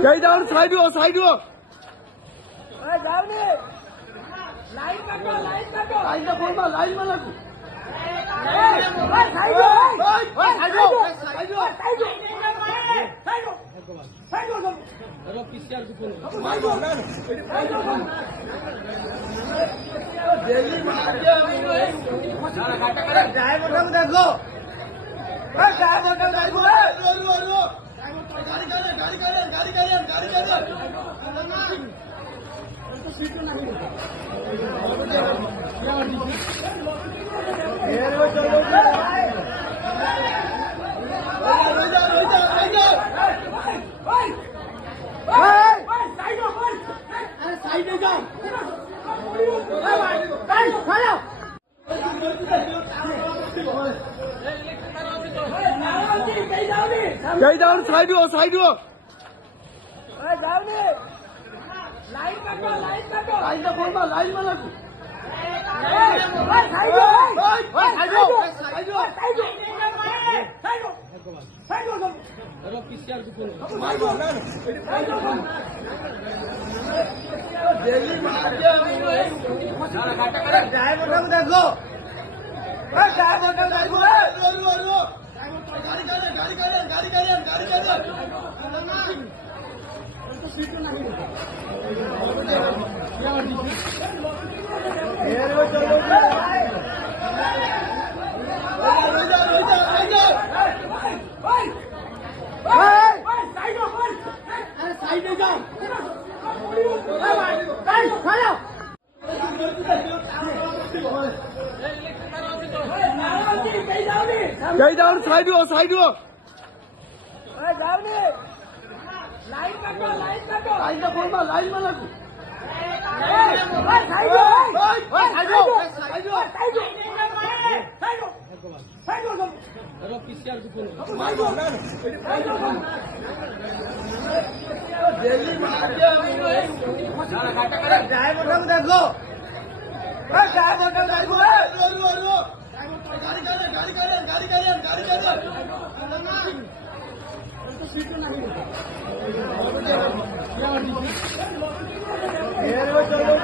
कहीं जाओ साइड हो साइड हो जाओ नहीं लाइन काटो लाइन का बोल लाइन में लगू देखो कहीं जाओ साइड हो जाओ नहीं लाइन काटो लाइन का बोल लाइन में लगू देखो कहीं जाओ साइड हो जाओ नहीं लाइन काटो लाइन का बोल लाइन में लगू देखो